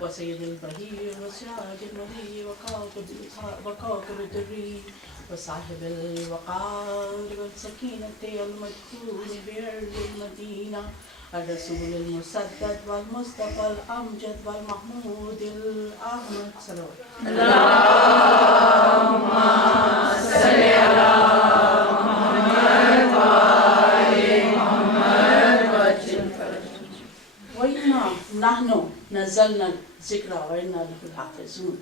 وسيد البهير وسراج المنير وكوكب الدري وصاحب الوقار والسكينة المدفون بأرض المدينة الرسول المسدد والمصطفى الأمجد والمحمود الأحمد صلوات اللهم صل على محمد وآل محمد وعجل فرجهم وإنا نحن نزلنا ذکر وَإِنَّا لَهُ حافظون.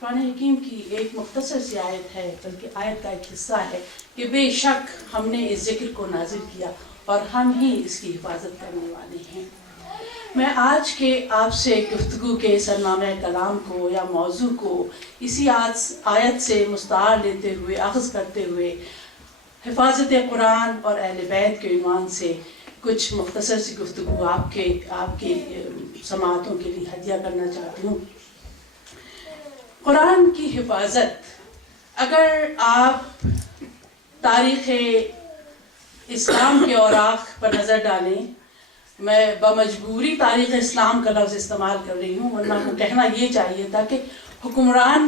قرآن حکیم کی ایک مختصر سی آیت ہے، بلکہ آیت کا ایک حصہ ہے کہ بے شک ہم نے اس ذکر کو نازل کیا اور ہم ہی اس کی حفاظت کرنے والے ہیں. میں آج کے آپ سے گفتگو کے سرنامہ کلام کو یا موضوع کو اسی آیت سے مستعار لیتے ہوئے اخذ کرتے ہوئے حفاظت قرآن اور اہل بیت کے عنوان سے کچھ مختصر سی گفتگو آپ کے سماعتوں کے لیے ہدیہ کرنا چاہتی ہوں. قرآن کی حفاظت، اگر آپ تاریخ اسلام کے اوراق پر نظر ڈالیں، میں بمجبوری تاریخ اسلام کا لفظ استعمال کر رہی ہوں، ورنہ کو کہنا یہ چاہیے تھا کہ حکمران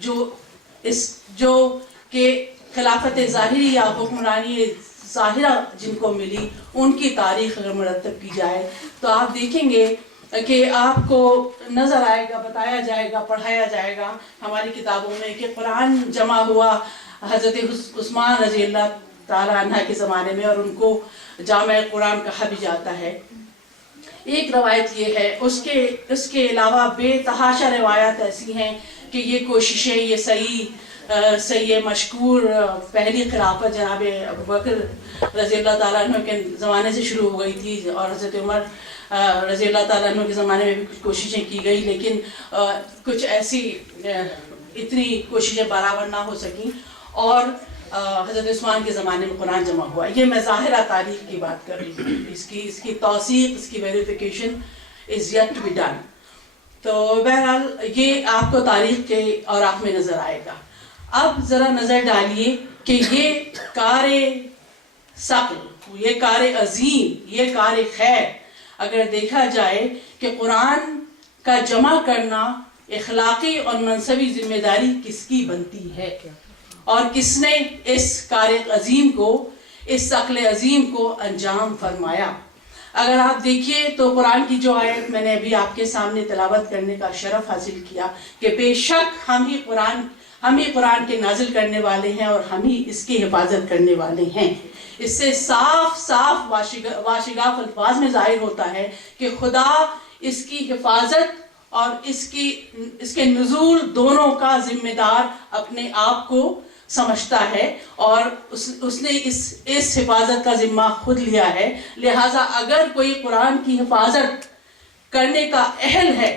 جو کہ خلافت ظاہری یا حکمرانی ظاہرہ جن کو ملی، ان کی تاریخ اگر مرتب کی جائے تو آپ دیکھیں گے کہ آپ کو نظر آئے گا، بتایا جائے گا، پڑھایا جائے گا ہماری کتابوں میں کہ قرآن جمع ہوا حضرت عثمان رضی اللہ تعالیٰ عنہ کے زمانے میں، اور ان کو جامع قرآن کہا بھی جاتا ہے. ایک روایت یہ ہے، اس کے علاوہ بے تحاشا روایات ایسی ہیں کہ یہ کوششیں، یہ صحیح مشکور پہلی خلافت جناب ابوبکر رضی اللہ تعالیٰ عنہ کے زمانے سے شروع ہو گئی تھی، اور حضرت عمر رضی اللہ تعالیٰ عنہ کے زمانے میں بھی کچھ کوششیں کی گئی، لیکن کچھ ایسی اتنی کوششیں برابر نہ ہو سکیں، اور حضرت عثمان کے زمانے میں قرآن جمع ہوا. یہ میں ظاہرہ تاریخ کی بات کر رہی ہوں، اس کی توثیق، اس کی verification is yet to be done. تو بہرحال یہ آپ کو تاریخ کے اوراق میں نظر آئے گا. اب ذرا نظر ڈالیے کہ یہ کار ثقل، یہ کار عظیم، یہ کار خیر اگر دیکھا جائے کہ قرآن کا جمع کرنا اخلاقی اور منصبی ذمہ داری کس کی بنتی ہے، اور کس نے اس کار عظیم کو، اس ثقل عظیم کو انجام فرمایا. اگر آپ دیکھیے تو قرآن کی جو آیت میں نے ابھی آپ کے سامنے تلاوت کرنے کا شرف حاصل کیا کہ بے شک ہم ہی قرآن کے نازل کرنے والے ہیں اور ہم ہی اس کی حفاظت کرنے والے ہیں. اس سے صاف واشگاف الفاظ میں ظاہر ہوتا ہے کہ خدا اس کی حفاظت اور اس کے نزول دونوں کا ذمہ دار اپنے آپ کو سمجھتا ہے، اور اس نے اس حفاظت کا ذمہ خود لیا ہے. لہٰذا اگر کوئی قرآن کی حفاظت کرنے کا اہل ہے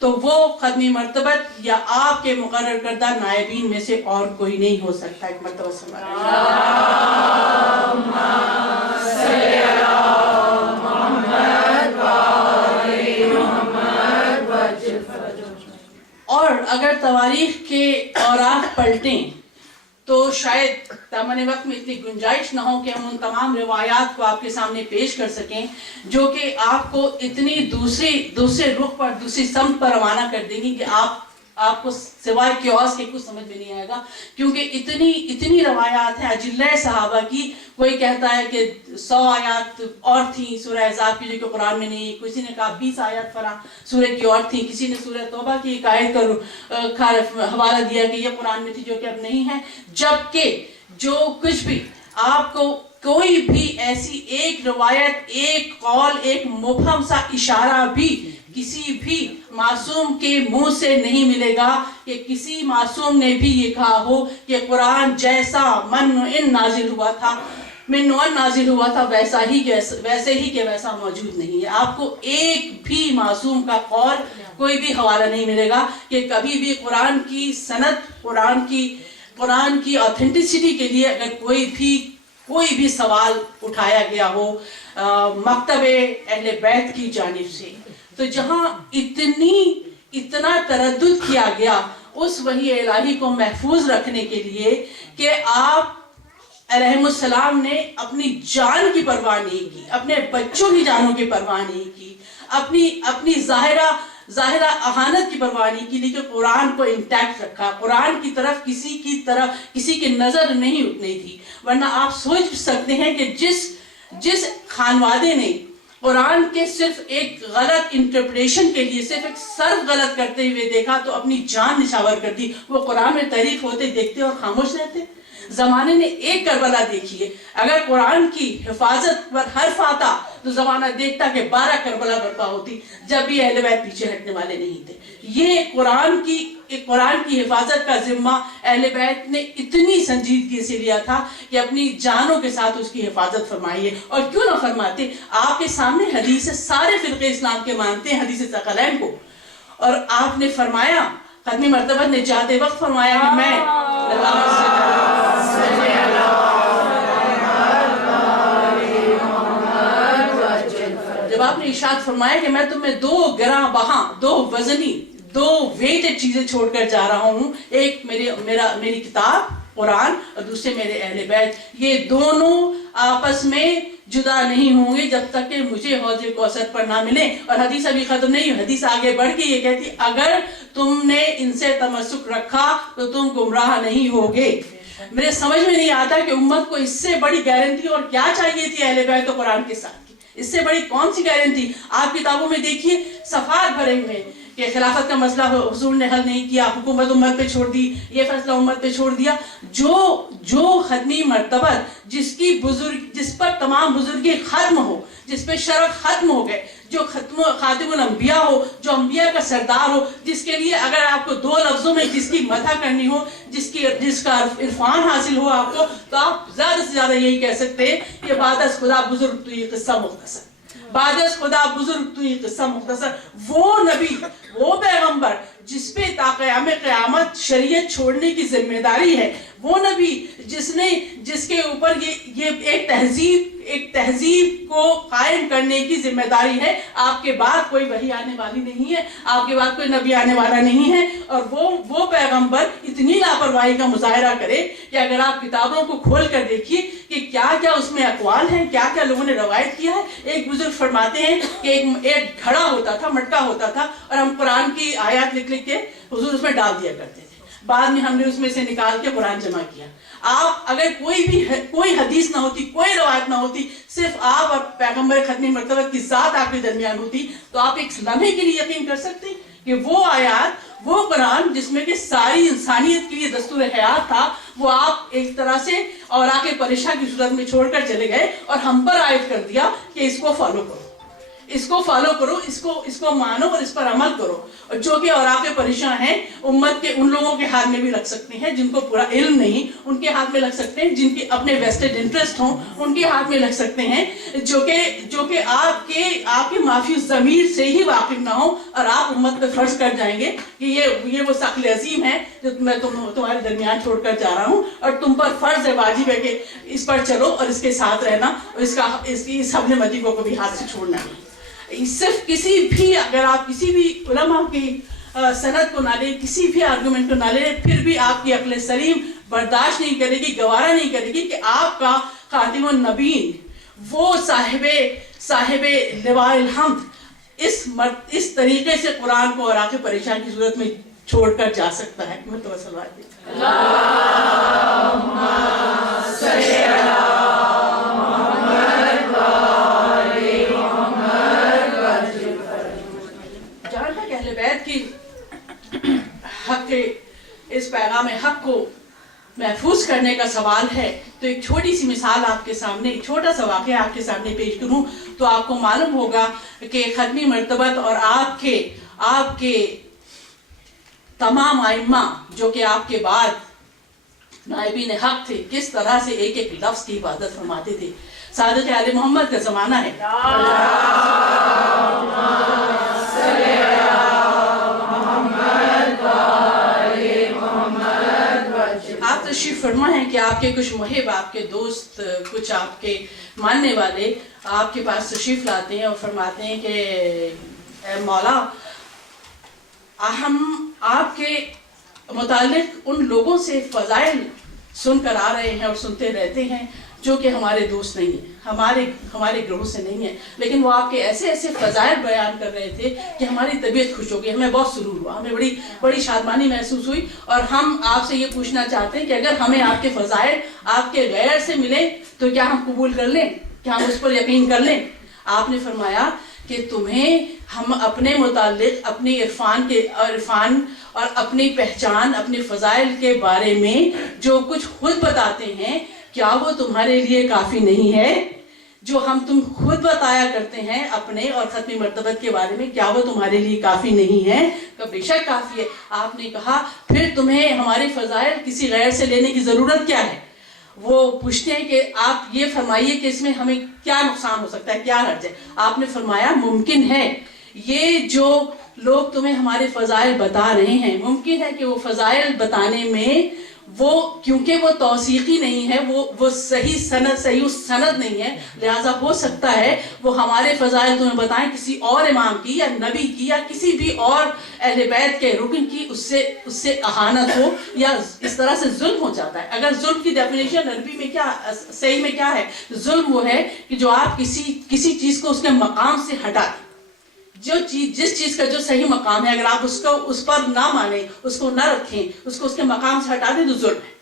تو وہ ختمی مرتبت یا آپ کے مقرر کردہ نائبین میں سے اور کوئی نہیں ہو سکتا. ایک مرتبہ سمجھیں. اور اگر تواریخ کے اوراق پلٹیں تو شاید دامن وقت میں اتنی گنجائش نہ ہو کہ ہم ان تمام روایات کو آپ کے سامنے پیش کر سکیں جو کہ آپ کو اتنی دوسرے رخ پر، دوسری سمت پر روانہ کر دیں گی کہ آپ آپ کو سوائے کیوس کے کچھ سمجھ میں نہیں آئے گا، کیونکہ اتنی روایات ہیں اجلہ صحابہ کی. کوئی کہتا ہے کہ 100 آیات اور تھیں سورہ احزاب کی جو کہ قرآن میں نہیں، کسی نے کہا 20 آیات فلاں سورہ کی اور تھیں، کسی نے سورہ توبہ کی ایک آیت کا حوالہ دیا کہ یہ قرآن میں تھی جو کہ اب نہیں ہے. جبکہ جو کچھ بھی آپ کو کوئی بھی ایسی ایک روایت، ایک قول، ایک مبہم سا اشارہ بھی کسی بھی معصوم کے منہ سے نہیں ملے گا کہ کسی معصوم نے بھی یہ کہا ہو کہ قرآن جیسا من نازل ہوا تھا ویسے ہی کہ ویسا موجود نہیں ہے. آپ کو ایک بھی معصوم کا قول، کوئی بھی حوالہ نہیں ملے گا کہ کبھی بھی قرآن کی سند، قرآن کی آتھینٹسٹی کے لیے اگر کوئی بھی سوال اٹھایا گیا ہو مکتب اہل بیت کی جانب سے. تو جہاں اتنا تردد کیا گیا اس وحی الہی کو محفوظ رکھنے کے لیے کہ آپ علیہ السلام نے اپنی جان کی پرواہ نہیں کی، اپنے بچوں کی جانوں کی پرواہ نہیں کی، اپنی ظاہرہ اہانت کی پرواہ نہیں کی، لیکن قرآن کو انٹیکٹ رکھا. قرآن کی طرف کسی کی نظر نہیں اٹھنی تھی. ورنہ آپ سوچ سکتے ہیں کہ جس خانوادے نے قرآن کے صرف ایک غلط انٹرپریشن کے لیے صرف ایک صرف غلط کرتے ہوئے دیکھا تو اپنی جان نشاور کر دی. وہ قرآن میں تحریف ہوتے دیکھتے اور خاموش رہتے. زمانے نے ایک کربلا دیکھی ہے. اگر قرآن کی حفاظت پر حرف آتا تو زمانہ دیکھتا کہ 12 کربلا برپا ہوتی، جب بھی اہل بیت پیچھے ہٹنے والے نہیں تھے. یہ قرآن کی حفاظت کا ذمہ اہل بیت نے اتنی سنجیدگی سے لیا تھا کہ اپنی جانوں کے ساتھ اس کی حفاظت فرمائیے. اور کیوں نہ فرماتے؟ آپ کے سامنے حدیث، سارے فرقے اسلام کے مانتے ہیں حدیث ثقلین کو، اور آپ نے فرمایا، ختمی مرتبہ نے جاتے وقت فرمایا کہ میں جب آپ نے ارشاد فرمایا کہ میں تمہیں 2 گراں بہاں، 2 وزنی، 2 ویٹڈ چیزیں چھوڑ کر جا رہا ہوں، ایک میری کتاب قرآن اور دوسرے میرے اہل بیت. یہ دونوں آپس میں جدا نہیں ہوں گے جب تک کہ مجھے حوض کوثر پر نہ ملے. اور حدیث ابھی ختم نہیں، حدیث آگے بڑھ کے یہ کہتی اگر تم نے ان سے تمسک رکھا تو تم گمراہ نہیں ہوگے. میرے سمجھ میں نہیں آتا کہ امت کو اس سے بڑی گارنٹی اور کیا چاہیے تھی اہل بیت و قرآن کے ساتھ. اس سے بڑی کون سی گارنٹی؟ آپ کتابوں میں دیکھیے صفحات بھرے ہوئے کہ خلافت کا مسئلہ حضور نے حل نہیں کیا، حکومت امت پہ چھوڑ دی، یہ فیصلہ امت پہ چھوڑ دیا. جو ختمی مرتبہ جس پر تمام بزرگی ختم ہو، جس پہ شرف ختم ہو گئے، جو خاتم الانبیاء ہو، جو انبیاء کا سردار ہو، جس کے لیے اگر آپ کو 2 لفظوں میں جس کی مدح کرنی ہو، جس کا عرفان حاصل ہو آپ کو، تو آپ زیادہ سے زیادہ یہی کہہ سکتے ہیں کہ بعد از خدا بزرگ تو یہ قصہ مختصر، بعد از خدا بزرگ تو یہ قصہ مختصر. وہ نبی، وہ پیغمبر جس پہ تا قیام قیامت شریعت چھوڑنے کی ذمہ داری ہے، وہ نبی جس کے اوپر یہ ایک تہذیب کو قائم کرنے کی ذمہ داری ہے. آپ کے بعد کوئی وحی آنے والی نہیں ہے، آپ کے بعد کوئی نبی آنے والا نہیں ہے. اور وہ پیغمبر اتنی لاپرواہی کا مظاہرہ کرے کہ اگر آپ کتابوں کو کھول کر دیکھیے کہ کیا کیا اس میں اقوال ہیں، کیا کیا لوگوں نے روایت کیا ہے. ایک بزرگ فرماتے ہیں کہ ایک گھڑا ہوتا تھا، مٹکا ہوتا تھا، اور ہم قرآن کی آیات لکھ کے حضور اس میں ڈال دیا کرتے تھے. بعد میں ہم نے اس میں سے نکال کے قرآن جمع کیا. آپ اگر کوئی حدیث نہ ہوتی، کوئی روایت نہ ہوتی، صرف آپ اور پیغمبر ختمی مرتبہ کی ذات آپ کے درمیان ہوتی، تو آپ ایک لمحے کے لیے یقین کر سکتے کہ وہ آیات، وہ قرآن جس میں کہ ساری انسانیت کے لیے دستور حیات تھا، وہ آپ ایک طرح سے اوراق پریشاں کی صورت میں چھوڑ کر چلے گئے اور ہم پر عائد کر دیا کہ اس کو فالو کرو، اس کو مانو اور اس پر عمل کرو. اور جو کہ اوراق پریشاں ہیں امت کے ان لوگوں کے ہاتھ میں بھی رکھ سکتے ہیں جن کو پورا علم نہیں، ان کے ہاتھ میں رکھ سکتے ہیں جن کے اپنے ویسٹڈ انٹرسٹ ہوں، ان کے ہاتھ میں رکھ سکتے ہیں جو کہ آپ کے معافی ضمیر سے ہی واقف نہ ہوں، اور آپ امت پہ فرض کر جائیں گے کہ یہ وہ ثقل عظیم ہے جو میں تمہارے درمیان چھوڑ کر جا رہا ہوں، اور تم پر فرض ہے، واجب ہے کہ اس پر چلو اور اس کے ساتھ رہنا، اور اس حبل متی کو کبھی ہاتھ سے چھوڑنا نہیں. صرف اگر آپ کسی بھی علماء کی سند کو نہ لیں، کسی بھی آرگومنٹ کو نہ لیں، پھر بھی آپ کی عقل سلیم برداشت نہیں کرے گی، گوارا نہیں کرے گی کہ آپ کا خاتم النبیین، وہ صاحب لواء الحمد اس طریقے سے قرآن کو اوراق پریشان کی صورت میں چھوڑ کر جا سکتا ہے. مرتبہ صلوات دی. جہاں تک اہل بیت کی حق کے اس پیغام حق کو محفوظ کرنے کا سوال ہے تو ایک چھوٹی سی مثال آپ کے سامنے، ایک چھوٹا سا واقعہ آپ کے سامنے پیش کروں تو آپ کو معلوم ہوگا کہ ختمی مرتبت اور آپ کے تمام ائمہ جو کہ آپ کے بعد نائبین حق تھے کس طرح سے ایک ایک لفظ کی حفاظت فرماتے تھے. صادق آل محمد کا زمانہ ہے. آپ تشریف فرما ہیں کہ آپ کے کچھ محب، آپ کے دوست، کچھ آپ کے ماننے والے آپ کے پاس تشریف لاتے ہیں اور فرماتے ہیں کہ اے مولا، ہم آپ کے متعلق ان لوگوں سے فضائل سن کر آ رہے ہیں اور سنتے رہتے ہیں جو کہ ہمارے دوست نہیں ہیں، ہمارے گروہ سے نہیں ہیں، لیکن وہ آپ کے ایسے ایسے فضائل بیان کر رہے تھے کہ ہماری طبیعت خوش ہو گئی، ہمیں بہت سرور ہوا، ہمیں بڑی شادمانی محسوس ہوئی. اور ہم آپ سے یہ پوچھنا چاہتے ہیں کہ اگر ہمیں آپ کے فضائل آپ کے غیر سے ملیں تو کیا ہم قبول کر لیں، کیا ہم اس پر یقین کر لیں؟ آپ نے فرمایا کہ تمہیں ہم اپنے متعلق اپنی عرفان اور اپنی پہچان، اپنے فضائل کے بارے میں جو کچھ خود بتاتے ہیں کیا وہ تمہارے لیے کافی نہیں ہے؟ جو ہم تم خود بتایا کرتے ہیں اپنے اور ختمی مرتبت کے بارے میں کیا وہ تمہارے لیے کافی نہیں ہے؟ کہ بے شک کافی ہے. آپ نے کہا پھر تمہیں ہمارے فضائل کسی غیر سے لینے کی ضرورت کیا ہے؟ وہ پوچھتے ہیں کہ آپ یہ فرمائیے کہ اس میں ہمیں کیا نقصان ہو سکتا ہے، کیا حرج ہے؟ آپ نے فرمایا ممکن ہے یہ جو لوگ تمہیں ہمارے فضائل بتا رہے ہیں، ممکن ہے کہ وہ فضائل بتانے میں وہ کیونکہ وہ توثیقی نہیں ہے، وہ صحیح سند نہیں ہے، لہٰذا ہو سکتا ہے وہ ہمارے فضائل تمہیں بتائیں کسی اور امام کی یا نبی کی یا کسی بھی اور اہل بیت کے رکن کی، اس سے اہانت ہو یا اس طرح سے ظلم ہو جاتا ہے. اگر ظلم کی ڈیفینیشن عربی میں کیا صحیح میں کیا ہے؟ ظلم وہ ہے کہ جو آپ کسی چیز کو اس کے مقام سے ہٹا دیں. جس چیز کا جو صحیح مقام ہے اگر آپ اس پر نہ مانیں، اس کو نہ رکھیں، اس کو اس کے مقام سے ہٹا دیں تو ظلم ہے.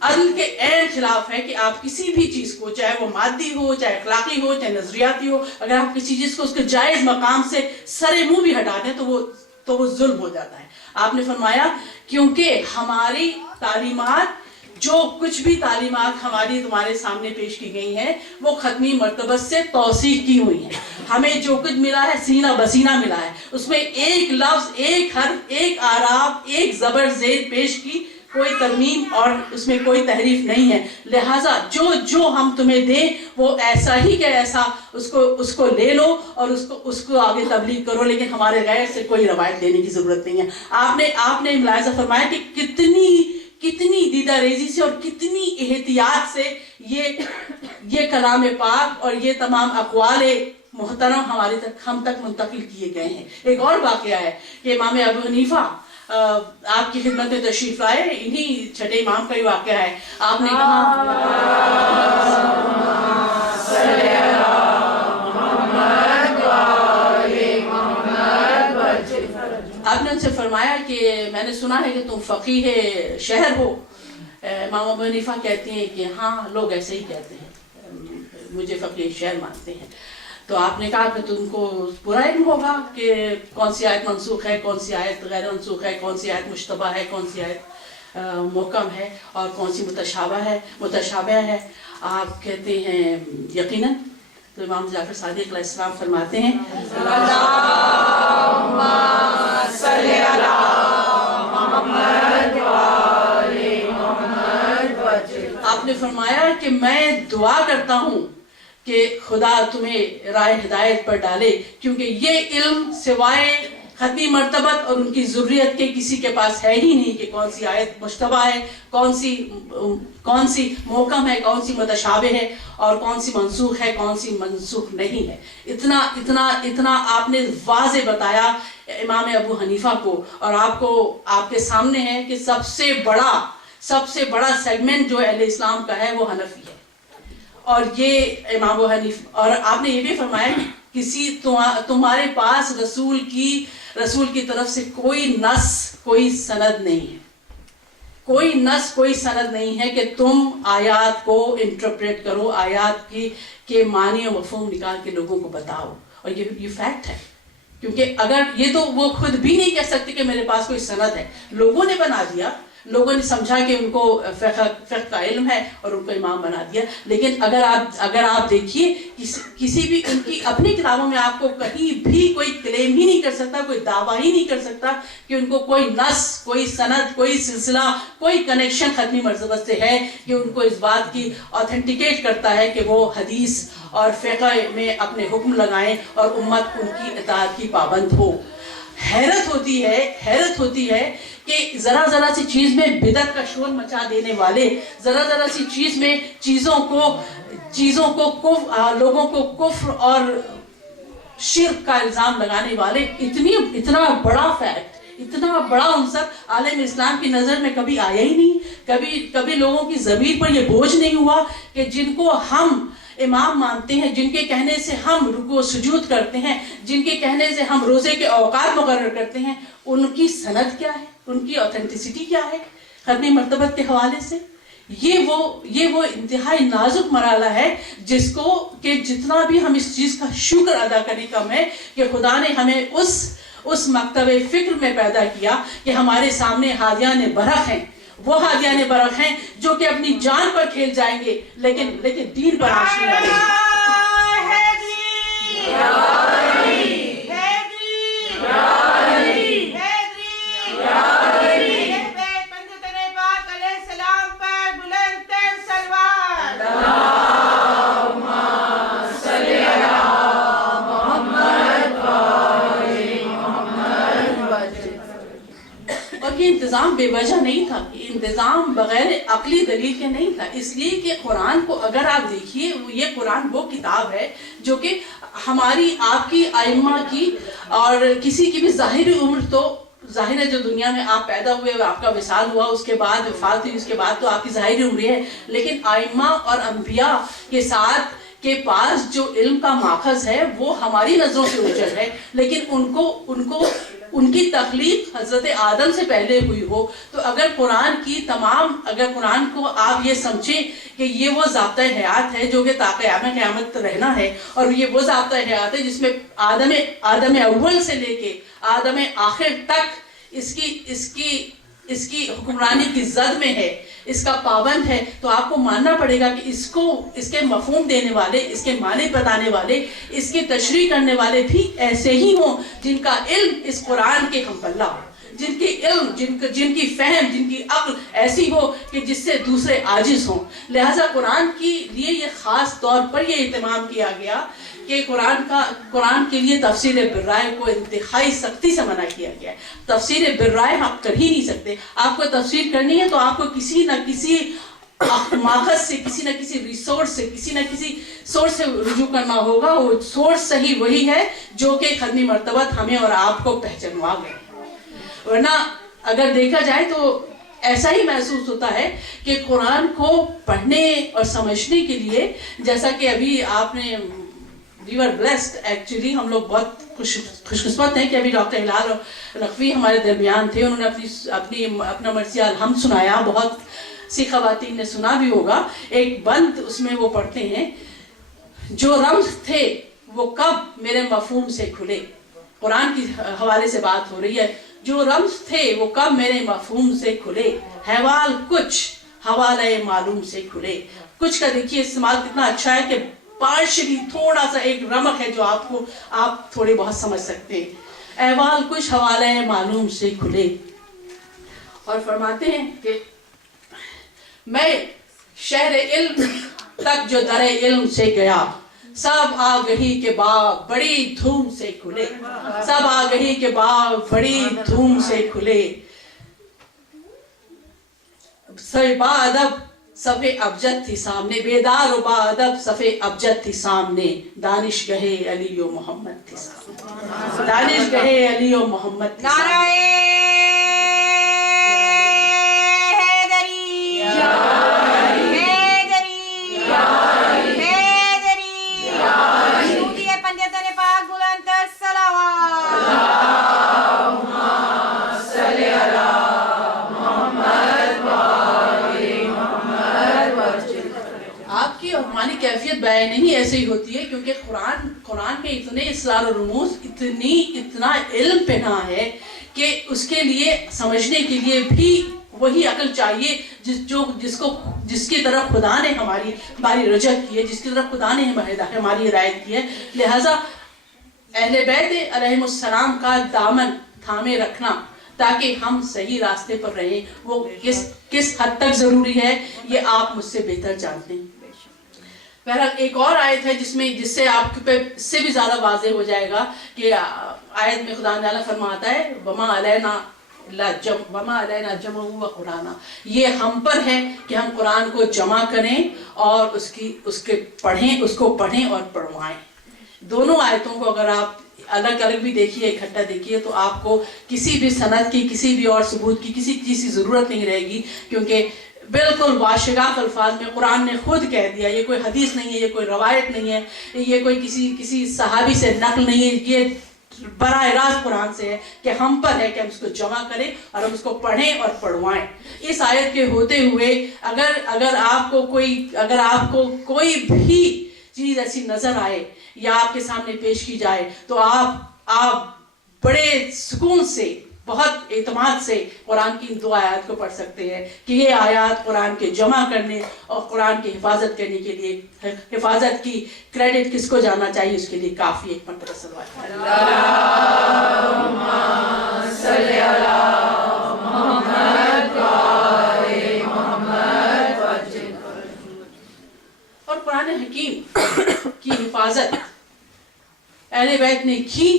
عدل کے عین خلاف ہے کہ آپ کسی بھی چیز کو، چاہے وہ مادی ہو، چاہے اخلاقی ہو، چاہے نظریاتی ہو، اگر آپ کسی چیز کو اس کے جائز مقام سے سرے منہ بھی ہٹا دیں تو وہ ظلم ہو جاتا ہے. آپ نے فرمایا کیونکہ ہماری تعلیمات، جو کچھ بھی تعلیمات ہماری تمہارے سامنے پیش کی گئی ہیں وہ ختمی مرتبت سے توثیق کی ہوئی ہیں. ہمیں جو کچھ ملا ہے سینہ بسینہ ملا ہے، اس میں ایک لفظ، ایک حرف، ایک اعراب، ایک زبر زیر پیش کی، کوئی ترمیم اور اس میں کوئی تحریف نہیں ہے. لہٰذا جو ہم تمہیں دیں وہ ایسا ہی کہ ایسا اس کو لے لو اور اس کو آگے تبلیغ کرو، لیکن ہمارے غیر سے کوئی روایت لینے کی ضرورت نہیں ہے. آپ نے ملاحظہ فرمایا کہ کتنی دیدہ ریزی سے اور کتنی احتیاط سے یہ کلام پاک اور یہ تمام اقوال محترم ہم تک منتقل کیے گئے ہیں. ایک اور واقعہ ہے کہ امام ابو حنیفہ آپ کی خدمت میں تشریف لائے، انہی چھٹے امام کا ہی واقعہ ہے. آپ نے آپ نے ان سے فرمایا کہ میں نے سنا ہے کہ تم فقیہ شہر ہو. امام ابو حنیفہ کہتے ہیں کہ ہاں لوگ ایسے ہی کہتے ہیں، مجھے فقیہ شہر مانتے ہیں. تو آپ نے کہا کہ تم کو پورا علم ہوگا کہ کون سی آیت منسوخ ہے، کون سی آیت غیر منسوخ ہے، کون سی آیت مشتبہ ہے، کون سی آیت محکم ہے اور کون سی متشابہ ہے. آپ کہتے ہیں یقیناً. تو امام جعفر صادق علیہ السلام فرماتے ہیں آپ نے فرمایا کہ میں دعا کرتا ہوں کہ خدا تمہیں راہ ہدایت پر ڈالے، کیونکہ یہ علم سوائے ختمی مرتبت اور ان کی ذریت کے کسی کے پاس ہے ہی نہیں کہ کون سی آیت مشتبہ ہے، کون سی محکم ہے، کون سی متشابہ ہے اور کون سی منسوخ ہے، کون سی منسوخ نہیں ہے. اتنا آپ نے واضح بتایا امام ابو حنیفہ کو. اور آپ کے سامنے ہے کہ سب سے بڑا سیگمنٹ جو اہل اسلام کا ہے وہ حنفی ہے، اور یہ امام ابو حنیفہ، اور آپ نے یہ بھی فرمایا کہ کسی تمہارے پاس رسول کی طرف سے کوئی نص، کوئی سند نہیں ہے، کوئی نص، کوئی سند نہیں ہے کہ تم آیات کو انٹرپریٹ کرو، آیات کے معنی و مفہوم نکال کے لوگوں کو بتاؤ. اور یہ فیکٹ ہے، کیونکہ اگر یہ تو وہ خود بھی نہیں کہہ سکتے کہ میرے پاس کوئی سند ہے، لوگوں نے بنا دیا، لوگوں نے سمجھا کہ ان کو فقہ کا علم ہے اور ان کو امام بنا دیا. لیکن اگر آپ دیکھیے کسی بھی ان کی اپنی کتابوں میں آپ کو کہیں بھی کوئی کلیم ہی نہیں کر سکتا، کوئی دعویٰ ہی نہیں کر سکتا کہ ان کو کوئی نص، کوئی سند، کوئی سلسلہ، کوئی کنیکشن ختمی مرتبت سے ہے کہ ان کو اس بات کی آتھینٹیکیٹ کرتا ہے کہ وہ حدیث اور فقہ میں اپنے حکم لگائیں اور امت ان کی اطاعت کی پابند ہو. حیرت ہوتی ہے کہ ذرا سی چیز میں بدعت کا شور مچا دینے والے، ذرا سی چیز میں چیزوں کو لوگوں کو کفر اور شرک کا الزام لگانے والے، اتنا بڑا فیکٹ، اتنا بڑا عنصر عالم اسلام کی نظر میں کبھی آیا ہی نہیں. کبھی لوگوں کی ضمیر پر یہ بوجھ نہیں ہوا کہ جن کو ہم امام مانتے ہیں، جن کے کہنے سے ہم رکوع سجود کرتے ہیں، جن کے کہنے سے ہم روزے کے اوقات مقرر کرتے ہیں، ان کی سند کیا ہے، ان کی آتھینٹسٹی کیا ہے ختمی مرتبت کے حوالے سے. یہ وہ انتہائی نازک مرحلہ ہے جس کو کہ جتنا بھی ہم اس چیز کا شکر ادا کریں کم ہے کہ خدا نے ہمیں اس مکتب فکر میں پیدا کیا کہ ہمارے سامنے ہادیان برق ہیں، وہ ہادیان برق ہیں جو کہ اپنی جان پر کھیل جائیں گے لیکن دین پر آش نہیں آئیں گے. انتظام بے وجہ نہیں تھا، انتظام بغیر عقلی دلیل کے نہیں تھا، اس لیے کہ قرآن کو اگر آپ دیکھیے، یہ قرآن وہ کتاب ہے جو کہ ہماری، آپ کی، ائمہ کی اور کسی کی بھی ظاہری عمر، تو ظاہر ہے جو دنیا میں آپ پیدا ہوئے اور آپ کا وصال ہوا، اس کے بعد وفات ہوئی، اس کے بعد تو آپ کی ظاہری عمر ہے، لیکن ائمہ اور انبیاء کے ساتھ کے پاس جو علم کا ماخذ ہے وہ ہماری نظروں سے اوجھل ہے، لیکن ان کی تخلیق حضرت آدم سے پہلے ہوئی ہو. تو اگر قرآن کو آپ یہ سمجھیں کہ یہ وہ ضابطہ حیات ہے جو کہ تا قیامت رہنا ہے، اور یہ وہ ضابطہ حیات ہے جس میں آدم اول سے لے کے آدم آخر تک اس کی حکمرانی کی زد میں ہے، اس کا پابند ہے، تو آپ کو ماننا پڑے گا کہ اس کے مفہوم دینے والے، اس کے معنی بتانے والے، اس کی تشریح کرنے والے بھی ایسے ہی ہوں جن کا علم اس قرآن کے ہم پلہ ہو، جن کی علم، جن کی فہم، جن کی عقل ایسی ہو کہ جس سے دوسرے عاجز ہوں. لہٰذا قرآن کے لیے یہ خاص طور پر یہ اہتمام کیا گیا کہ قرآن کے لیے تفسیر بالرائے کو انتہائی سختی سے منع کیا گیا ہے. تفسیر بالرائے آپ کر ہی نہیں سکتے. آپ کو تفسیر کرنی ہے تو آپ کو کسی نہ کسی ماخذ سے، کسی نہ کسی ریسورس سے، کسی نہ کسی سورس سے رجوع کرنا ہوگا. وہ سورس صحیح وہی ہے جو کہ ختمی مرتبت ہمیں اور آپ کو پہچانوا گئے. ورنہ اگر دیکھا جائے تو ایسا ہی محسوس ہوتا ہے کہ قرآن کو پڑھنے اور سمجھنے کے لیے، جیسا کہ ابھی آپ نے We were blessed actually، ہم لوگ بہت خوش قسمت ہیں کہ ابھی ڈاکٹر ہلال نقوی ہمارے درمیان تھے. انہوں نے اپنا مرثیہ الحمد سنایا، بہت سی خواتین نے سنا بھی ہوگا. ایک بند اس میں وہ پڑھتے ہیں، جو رمز تھے وہ کب میرے مفہوم سے کھلے. قرآن کی حوالے سے بات ہو رہی ہے. جو رمز تھے وہ کب میرے مفہوم سے کھلے، حوال کچھ حوالے معلوم سے کھلے. کچھ کا دیکھیے استعمال کتنا اچھا ہے کہ پارشلی تھوڑا سا ایک رمق ہے جو آپ تھوڑے بہت سمجھ سکتے ہیں. احوال کچھ حوالے معلوم سے کھلے. اور فرماتے ہیں کہ میں شہر علم تک جو در علم سے گیا، سب آگہی کے باغ بڑی دھوم سے کھلے. سب آگہی کے باغ بڑی دھوم سے کھلے. با ادب صفے ابجد تھی سامنے، بیدار و با ادب صفے ابجد تھی سامنے. دانش گہے علی و محمد تھی سامنے. دانش گہے علی و محمد تھی سامنے. حیدری بیان نہیں ایسے ہی ہوتی ہے، کیونکہ قرآن میں اتنے اسرار و رموز، اتنا علم پنہا ہے کہ اس کے لیے سمجھنے کے لیے بھی وہی عقل چاہیے جس کی طرف خدا نے ہماری رجعت کی ہے، جس کی طرف خدا نے ہماری ہدایت کی ہے. لہٰذا اہل بیت علیہم السلام کا دامن تھامے رکھنا تاکہ ہم صحیح راستے پر رہیں، وہ کس حد تک ضروری ہے یہ آپ مجھ سے بہتر جانتے ہیں. بہرحال ایک اور آیت ہے جس سے آپ کے پہ اس سے بھی زیادہ واضح ہو جائے گا کہ آیت میں خدا تعالیٰ فرماتا ہے وما علینا جمع و قرآن، یہ ہم پر ہے کہ ہم قرآن کو جمع کریں اور اس کو پڑھیں اور پڑھوائیں. دونوں آیتوں کو اگر آپ الگ الگ بھی دیکھیے، اکٹھا دیکھیے، تو آپ کو کسی بھی سند کی، کسی بھی اور ثبوت کی، کسی چیز کی ضرورت نہیں رہے گی، کیونکہ بالکل واشگاف الفاظ میں قرآن نے خود کہہ دیا. یہ کوئی حدیث نہیں ہے، یہ کوئی روایت نہیں ہے، یہ کوئی کسی صحابی سے نقل نہیں ہے، یہ براہ راست قرآن سے ہے کہ ہم پر ہے کہ ہم اس کو جمع کریں اور ہم اس کو پڑھیں اور پڑھوائیں. اس آیت کے ہوتے ہوئے اگر آپ کو کوئی بھی چیز ایسی نظر آئے یا آپ کے سامنے پیش کی جائے تو آپ بڑے سکون سے، بہت اعتماد سے قرآن کی ان دو آیات کو پڑھ سکتے ہیں کہ یہ آیات قرآن کے جمع کرنے اور قرآن کی حفاظت کرنے کے لیے، حفاظت کی کریڈٹ کس کو جانا چاہیے اس کے لیے کافی. ایک مرتبہ صلوات اللہم صلی علی محمد و آل محمد. اور قرآن حکیم کی حفاظت اہل بیت نے کی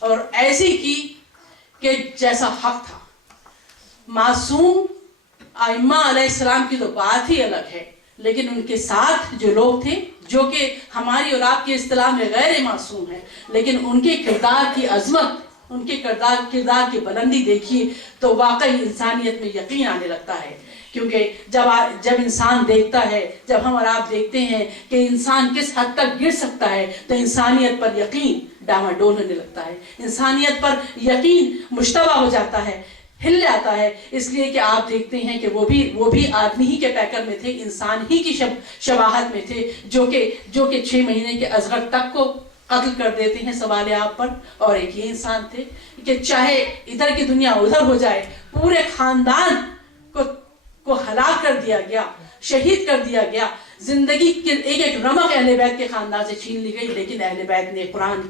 اور ایسی کی کہ جیسا حق تھا. معصوم ائمہ علیہ السلام کی تو بات ہی الگ ہے، لیکن ان کے ساتھ جو لوگ تھے جو کہ ہماری اور آپ کی اصطلاح میں غیر معصوم ہیں، لیکن ان کے کردار کی عظمت، ان کے کردار کی بلندی دیکھیے تو واقعی انسانیت میں یقین آنے لگتا ہے. کیونکہ جب انسان دیکھتا ہے، جب ہم اور آپ دیکھتے ہیں کہ انسان کس حد تک گر سکتا ہے تو انسانیت پر یقین ڈاواڈول ہونے لگتا ہے، انسانیت پر یقین مشتبہ ہو جاتا ہے، ہل جاتا ہے. اس لیے کہ آپ دیکھتے ہیں کہ وہ بھی آدمی ہی کے پیکر میں تھے، انسان ہی کی شباہت میں تھے، جو کہ 6 مہینے کے اصغر تک کو قتل کر دیتے ہیں سوال آپ پر. اور ایک یہ انسان تھے کہ چاہے ادھر کی دنیا ادھر ہو جائے، پورے خاندان کو ہلاک کر دیا گیا، شہید کر دیا گیا. زندگی کی ایک رمق اہل بیت کے خاندان سے چھین لی گئی، لیکن اہل بیت نے قرآن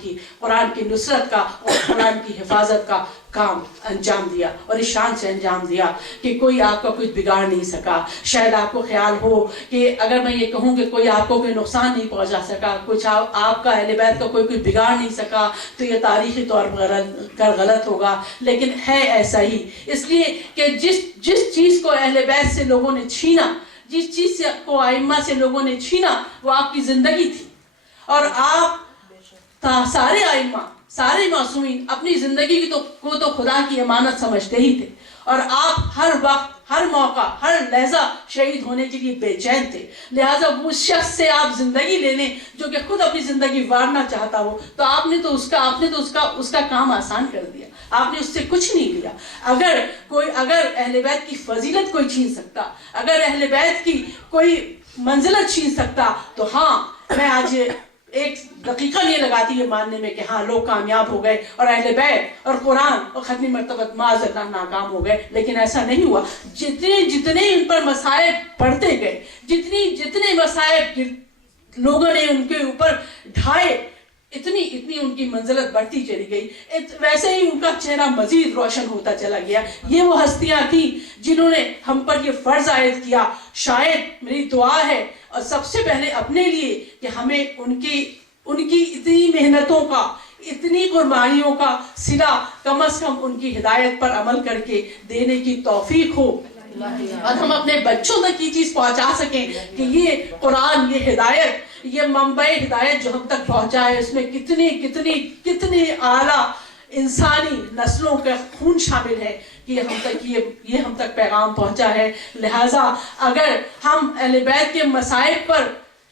کی نصرت کا اور قرآن کی حفاظت کا کام انجام دیا اور اس شان سے انجام دیا کہ کوئی آپ کا کچھ بگاڑ نہیں سکا. شاید آپ کو خیال ہو کہ اگر میں یہ کہوں کہ کوئی آپ کو کوئی نقصان نہیں پہنچا سکا، کچھ آپ کا اہل بیت کا کوئی بگاڑ نہیں سکا، تو یہ تاریخی طور پر غلط ہوگا، لیکن ہے ایسا ہی. اس لیے کہ جس چیز کو اہل بیت سے لوگوں نے چھینا، جس چیز کو ائمہ سے لوگوں نے چھینا، وہ آپ کی زندگی تھی. اور آپ سارے ائمہ، سارے معصومین اپنی زندگی کو تو خدا کی امانت سمجھتے ہی تھے، اور آپ ہر وقت، ہر موقع، ہر لحظہ شہید ہونے کے لیے بے چین تھے. لہٰذا اس شخص سے آپ زندگی لے لیں جو کہ خود اپنی زندگی وارنا چاہتا ہو، تو آپ نے تو اس کا کام آسان کر دیا. آپ نے اس سے کچھ نہیں لیا. اگر اہل بیت کی فضیلت کوئی چھین سکتا، اگر اہل بیت کی کوئی منزلت چھین سکتا، تو ہاں، میں آج ایک دقیقہ نہیں لگاتی یہ ماننے میں کہ ہاں لوگ کامیاب ہو گئے اور اہل بیت اور قرآن اور ختمی مرتبہ معاذ اللہ ناکام ہو گئے. لیکن ایسا نہیں ہوا. جتنے ان پر مصائب بڑھتے گئے، جتنے مصائب لوگوں نے ان کے اوپر ڈھائے، اتنی ان کی منزلت بڑھتی چلی گئی. ویسے ہی ان کا چہرہ مزید روشن ہوتا چلا گیا. یہ وہ ہستیاں تھیں جنہوں نے ہم پر یہ فرض عائد کیا. شاید میری دعا ہے اور سب سے پہلے اپنے لیے کہ ہمیں ان کی اتنی محنتوں کا، اتنی قربانیوں کا صلہ کم از کم ان کی ہدایت پر عمل کر کے دینے کی توفیق ہو، اور ہم اپنے بچوں تک یہ چیز پہنچا سکیں کہ یہ قرآن، یہ ہدایت، یہ منبع ہدایت جو ہم تک پہنچا ہے، اس میں کتنی اعلیٰ انسانی نسلوں کا خون شامل ہے کہ یہ ہم تک پیغام پہنچا ہے. لہٰذا اگر ہم اہل بیت کے مصائب پر